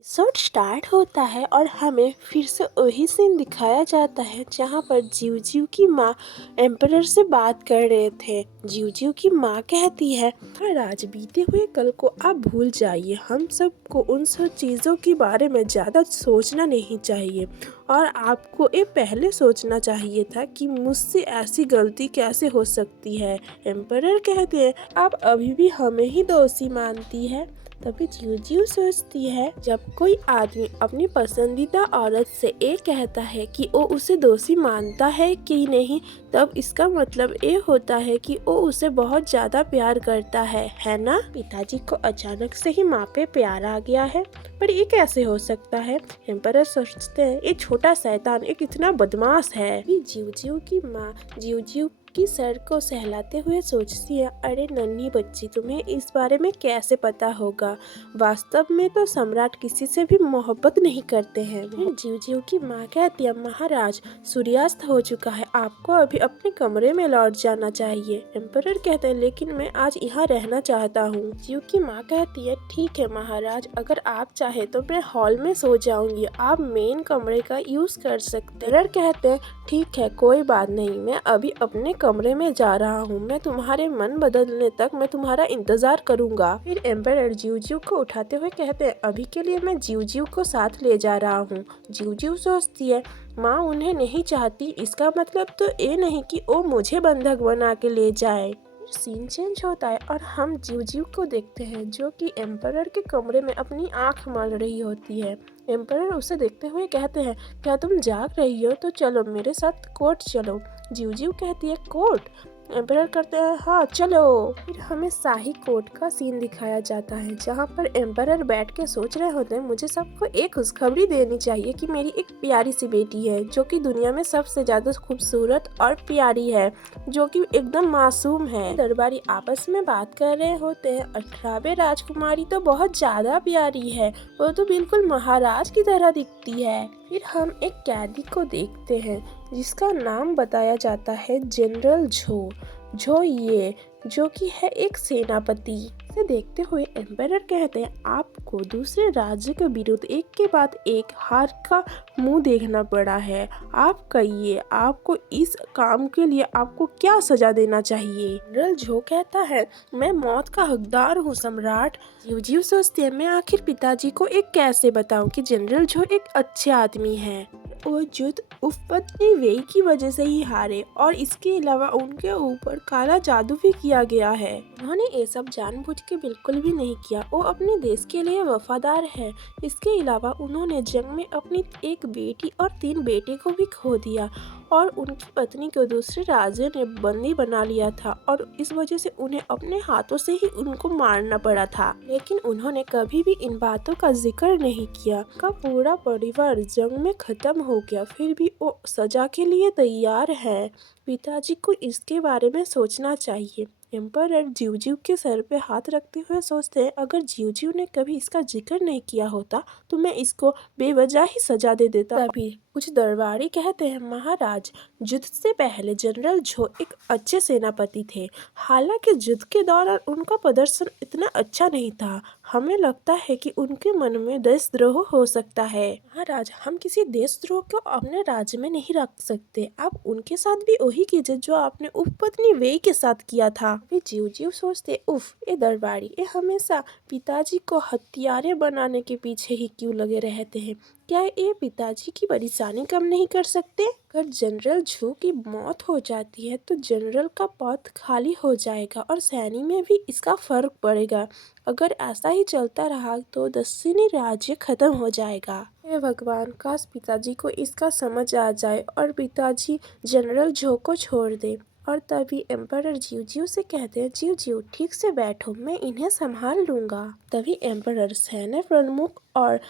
Episode start होता है और हमें फिर से वही सीन दिखाया जाता है जहाँ पर जीव की माँ एम्परर से बात कर रहे थे। जीव की माँ कहती है, महाराज बीते हुए कल को आप भूल जाइए। हम सबको उन सब चीज़ों के बारे में ज़्यादा सोचना नहीं चाहिए और आपको ये पहले सोचना चाहिए था कि मुझसे ऐसी गलती कैसे हो सकती है। एम्परर कहते हैं, आप अभी भी हमें ही दोषी मानती है। तभी जीव सोचती है, जब कोई आदमी अपनी पसंदीदा औरत से ये कहता है कि वो उसे दोषी मानता है कि नहीं, तब इसका मतलब ये होता है कि वो उसे बहुत ज्यादा प्यार करता है ना। पिताजी को अचानक से ही माँ पे प्यार आ गया है, पर ये कैसे हो सकता है। एम्परर सोचते हैं, ये छोटा शैतान एक इतना बदमाश है। जीव की माँ जीव की सर को सहलाते हुए सोचती है, अरे नन्ही बच्ची, तुम्हें इस बारे में कैसे पता होगा। वास्तव में तो सम्राट किसी से भी मोहब्बत नहीं करते हैं। जीव की माँ कहती है, महाराज सूर्यास्त हो चुका है, आपको अभी अपने कमरे में लौट जाना चाहिए। एम्परर कहते हैं, लेकिन मैं आज यहाँ रहना चाहता हूँ। जीव की माँ कहती है, ठीक है महाराज, अगर आप चाहे तो मैं हॉल में सो जाऊंगी, आप मेन कमरे का यूज कर सकते हैं। कहते हैं, ठीक है कोई बात नहीं, मैं अभी अपने कमरे में जा रहा हूँ, मैं तुम्हारे मन बदलने तक मैं तुम्हारा इंतजार करूंगा। फिर एम्परर जीव को उठाते हुए कहते हैं, अभी के लिए मैं जीव को साथ ले जा रहा हूँ। जीव सोचती है, माँ उन्हें नहीं चाहती, इसका मतलब तो ये नहीं कि वो मुझे बंधक बना के ले जाए। सीन चेंज होता है और हम जीव को देखते हैं जो कि एम्परर के कमरे में अपनी आंख मल रही होती है। एम्परर उसे देखते हुए कहते हैं, क्या तुम जाग रही हो, तो चलो मेरे साथ कोर्ट चलो। जीव कहती है, कोर्ट। एम्परर करते हैं, हाँ चलो। फिर हमें शाही कोर्ट का सीन दिखाया जाता है जहाँ पर एम्परर बैठ के सोच रहे होते हैं, मुझे सबको एक खुशखबरी देनी चाहिए कि मेरी एक प्यारी सी बेटी है जो कि दुनिया में सबसे ज्यादा खूबसूरत और प्यारी है, जो कि एकदम मासूम है। दरबारी आपस में बात कर रहे होते हैं, 18वें राजकुमारी तो बहुत ज्यादा प्यारी है, वो तो बिल्कुल महाराज की तरह दिखती है। फिर हम एक कैदी को देखते हैं जिसका नाम बताया जाता है जनरल झो ये, जो कि है एक सेनापति। से देखते हुए एम्परर कहते हैं, आपको दूसरे राज्य के विरुद्ध एक के बाद एक हार का मुंह देखना पड़ा है। आप कहिए, आपको इस काम के लिए आपको क्या सजा देना चाहिए। जनरल झो कहता है, मैं मौत का हकदार हूँ सम्राट। जीव सोचते हैं, मैं आखिर पिताजी को एक कैसे बताऊं कि जनरल झो एक अच्छे आदमी है। वो युद्ध उपपत्नी वेई की वजह से ही हारे और इसके अलावा उनके ऊपर काला जादू भी किया गया है। उन्होंने ये सब जानबूझ के बिल्कुल भी नहीं किया, वो अपने देश के लिए वफादार है। इसके अलावा उन्होंने जंग में अपनी एक बेटी और 3 बेटे को भी खो दिया और उनकी पत्नी को दूसरे राज्य ने बंदी बना लिया था और इस वजह से उन्हें अपने हाथों से ही उनको मारना पड़ा था। लेकिन उन्होंने कभी भी इन बातों का जिक्र नहीं किया। का पूरा परिवार जंग में खत्म हो गया, फिर भी वो सजा के लिए तैयार है। पिताजी को इसके बारे में सोचना चाहिए। एम्परर जीव के सर पे हाथ रखते हुए सोचते हैं, अगर जीव ने कभी इसका जिक्र नहीं किया होता तो मैं इसको बेवजह ही सजा दे देता। तभी कुछ दरबारी कहते हैं, महाराज युद्ध से पहले जनरल झो एक अच्छे सेनापति थे, हालांकि युद्ध के दौरान उनका प्रदर्शन इतना अच्छा नहीं था। हमें लगता है कि उनके मन में देशद्रोह हो सकता है। महाराज, हम किसी देशद्रोह को अपने राज्य में नहीं रख सकते, आप उनके साथ भी वही कीजिए जो आपने उपपत्नी वेई के साथ किया था। वे जीव सोचते, उफ, ये दरबारी ये हमेशा पिताजी को हथियारे बनाने के पीछे ही क्यों लगे रहते हैं। क्या ये पिताजी की परेशानी कम नहीं कर सकते। अगर जनरल झू की मौत हो जाती है तो जनरल का पद खाली हो जाएगा और सैनी में भी इसका फर्क पड़ेगा। अगर ऐसा ही चलता रहा तो दक्षिणी राज्य खत्म हो जाएगा। हे भगवान, काश पिताजी को इसका समझ आ जाए और पिताजी जनरल झो को छोड़ दे। और तभी एम्परर जीव से कहते हैं, जीव ठीक से बैठो, मैं इन्हें संभाल लूंगा। तभी एम्परर सैन्य प्रमुख और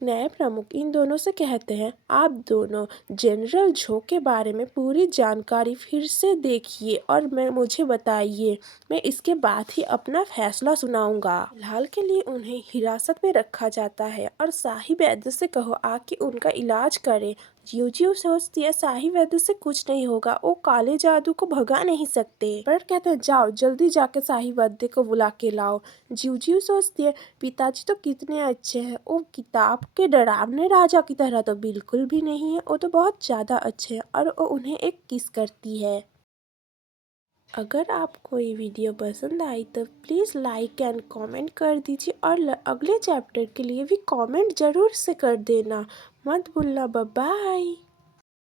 न्याय प्रमुख इन दोनों से कहते हैं, आप दोनों जनरल झो के बारे में पूरी जानकारी फिर से देखिए और मुझे बताइए, मैं इसके बाद ही अपना फैसला सुनाऊंगा। फिलहाल के लिए उन्हें हिरासत में रखा जाता है और शाही वैद्य से कहो आके उनका इलाज करे। जीव सोचती है शाही वैद्य से कुछ नहीं होगा, वो काले जादू को भगा नहीं सकते। पर कहते हैं जाओ जल्दी जाके शाही वैद्य को बुला के लाओ। जीव सोचती है पिताजी तो कितने अच्छे हैं, वो किताब के डरावने राजा की तरह तो बिल्कुल भी नहीं है, वो तो बहुत ज़्यादा अच्छे हैं। और वो उन्हें एक किस करती है। अगर आपको ये वीडियो पसंद आई तो प्लीज़ लाइक एंड कमेंट कर दीजिए और अगले चैप्टर के लिए भी कमेंट ज़रूर से कर देना मत भूलना। Bye bye.